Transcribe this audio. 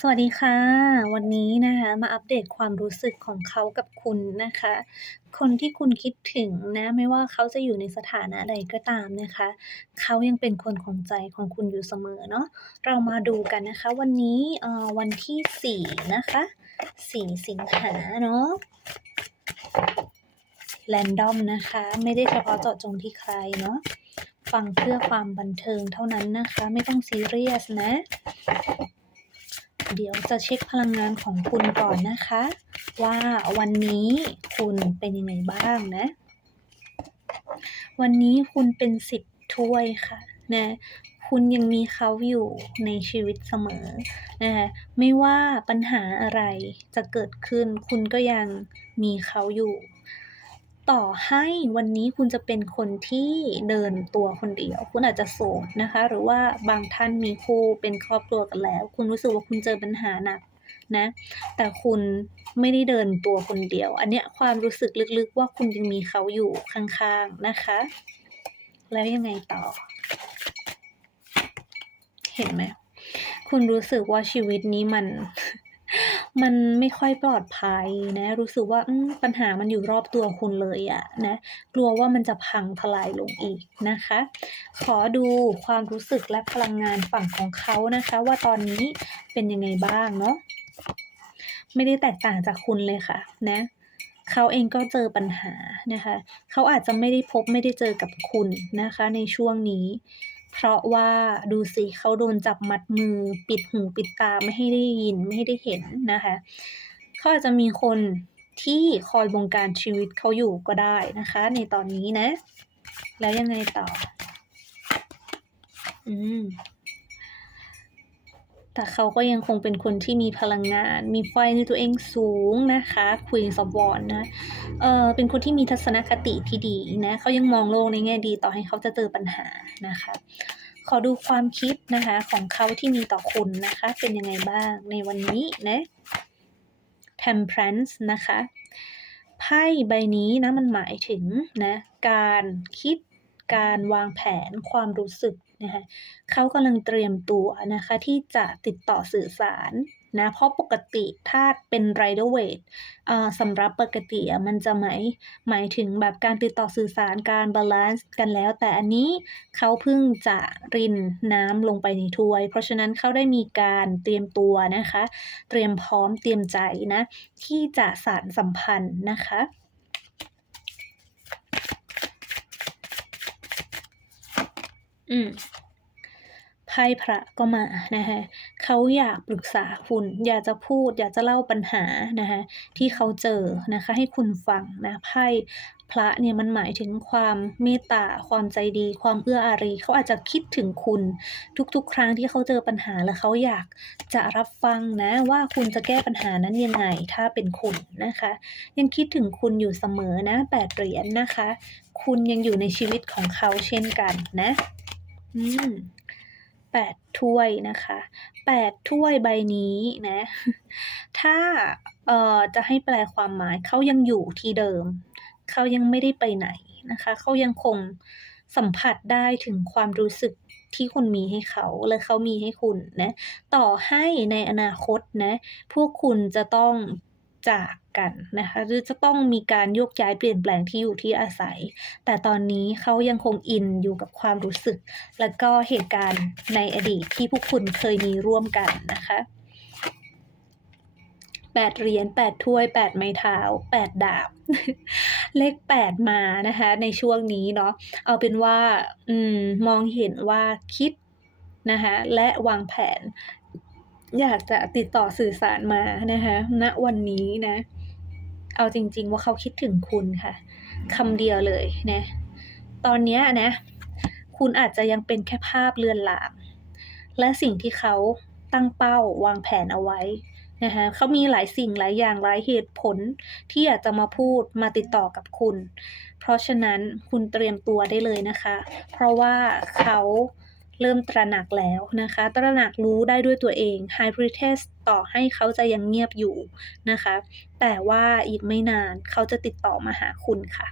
สวัสดีค่ะ วันนี้นะคะมาอัปเดตความรู้สึกของเขากับคุณนะคะ คนที่คุณคิดถึงนะไม่ว่าเขาจะอยู่ในสถานะใดก็ตามนะคะ เขายังเป็นคนของใจของคุณอยู่เสมอเนาะเรามาดูกันนะคะ วันนี้เอ่อวันที่ 4 นะคะ 4 สิงหาเนาะ random นะคะ ไม่ได้เฉพาะเจาะจงที่ใครเนาะฟังเพื่อความบันเทิงเท่านั้นนะคะ ไม่ต้องซีเรียสนะ เดี๋ยวจะเช็คพลังงานของคุณก่อนนะคะ ว่าวันนี้คุณเป็นยังไงบ้างนะ วันนี้คุณเป็นสิบถ้วยค่ะนะคุณยังมีเขาอยู่ในชีวิตเสมอนะคะไม่ว่าปัญหาอะไรจะเกิดขึ้น คุณก็ยังมีเขาอยู่ ต่อให้วันนี้คุณจะเป็นคนที่เดินตัวคนเดียว คุณอาจจะโสดนะคะ หรือว่าบางท่านมีคู่เป็นครอบครัวกันแล้ว คุณรู้สึกว่าคุณเจอปัญหาหนักนะ แต่คุณไม่ได้เดินตัวคนเดียว อันเนี้ยความรู้สึกลึกๆว่าคุณยังมีเขาอยู่ข้างๆนะคะ แล้วยังไงต่อ เห็นไหมคุณรู้สึกว่าชีวิตนี้มัน มันไม่ค่อยปลอดภัยนะ รู้สึกว่าปัญหามันอยู่รอบตัวคุณเลยอะนะ กลัวว่ามันจะพังทลายลงอีกนะคะ ขอดูความรู้สึกและพลังงานฝั่งของเขานะคะ ว่าตอนนี้เป็นยังไงบ้างเนาะไม่ได้แตกต่างจากคุณเลยค่ะ นะเขาเองก็เจอปัญหานะคะ เขาอาจจะไม่ได้พบไม่ได้เจอกับคุณนะคะ ในช่วงนี้ เพราะว่าดูสิเขาโดนจับมัดมือปิดหูปิดตาไม่ให้ได้ยินไม่ให้ได้เห็นนะคะเขาอาจจะมีคนที่คอยบงการชีวิตเขาอยู่ก็ได้นะคะ ในตอนนี้นะ แล้วยังไงต่อ อืม แต่เขาก็ยังคงเป็นคนที่มีพลังงาน มีไฟในตัวเองสูงนะคะ Queen of Wands นะ เออเป็นคนที่มีทัศนคติที่ดีนะ เขายังมองโลกในแง่ดีต่อให้เขาจะเจอปัญหานะคะ ขอดูความคิดนะคะของเขาที่มีต่อคุณนะคะ เป็นยังไงบ้างในวันนี้นะ Temperance นะคะ ไพ่ใบนี้นะมันหมายถึงนะ การคิด การวางแผนความรู้สึกนะคะเขากำลังเตรียมตัวนะคะที่จะติดต่อสื่อสารนะเพราะปกติถ้าเป็น rider weight อ่าสำหรับปกติมันจะหมายหมายถึงแบบการติดต่อสื่อสารการบาลานซ์กันแล้ว แต่อันนี้เขาเพิ่งจะรินน้ำลงไปในถ้วย เพราะฉะนั้นเขาได้มีการเตรียมตัวนะคะ เตรียมพร้อมเตรียมใจนะที่จะสานสัมพันธ์นะคะ อืมไพ่พระก็มานะคะเขาอยากปรึกษาคุณ อยากจะพูด อยากจะเล่าปัญหานะคะที่เขาเจอนะคะ ให้คุณฟังนะไพ่พระเนี่ยมันหมายถึงความเมตตาความใจดี ความเอื้ออารีเขาอาจจะคิดถึงคุณ ทุกๆ ครั้งที่เขาเจอปัญหาแล้วเขาอยากจะรับฟังนะ ว่าคุณจะแก้ปัญหานั้นยังไงถ้าเป็นคุณนะคะ ยังคิดถึงคุณอยู่เสมอนะแปดเหรียญนะคะ คุณยังอยู่ในชีวิตของเขาเช่นกันนะ อืมแปดถ้วยนะคะแปดถ้วยใบนี้นะ ถ้าเอ่อจะให้แปลความหมายเขายังอยู่ที่เดิม เขายังไม่ได้ไปไหนนะคะ เขายังคงสัมผัสได้ถึงความรู้สึกที่คุณมีให้เขาและเขามีให้คุณนะ ต่อให้ในอนาคตนะ พวกคุณจะต้อง จากกันนะคะหรือจะต้องมีการโยกย้ายเปลี่ยนแปลงที่อยู่ที่อาศัย แต่ตอนนี้เขายังคงอินอยู่กับความรู้สึก แล้วก็เหตุการณ์ในอดีตที่พวกคุณเคยมีร่วมกันนะคะแปดเหรียญแปดถ้วยแปดไม้เท้าแปดดาบ เลขแปดมานะคะ ในช่วงนี้เนาะเอาเป็นว่า อืม มองเห็นว่าคิดนะคะและวางแผน อยากจะติดต่อสื่อสารมานะคะณวันนี้นะ เอาจริง ๆ ว่าเขาคิดถึงคุณค่ะคำเดียวเลยนะ ตอนนี้นะ คุณอาจจะยังเป็นแค่ภาพเลือนลาง และสิ่งที่เขาตั้งเป้าวางแผนเอาไว้นะคะเขามีหลายสิ่งหลายอย่างหลายเหตุผลที่อยากจะมาพูดมาติดต่อกับคุณ เพราะฉะนั้นคุณเตรียมตัวได้เลยนะคะ เพราะว่าเขา เริ่มตระหนักแล้วนะคะ ตระหนักรู้ได้ด้วยตัวเอง High Priestess ต่อให้เขาจะยังเงียบอยู่นะคะ แต่ว่าอีกไม่นานเขาจะติดต่อมาหาคุณค่ะ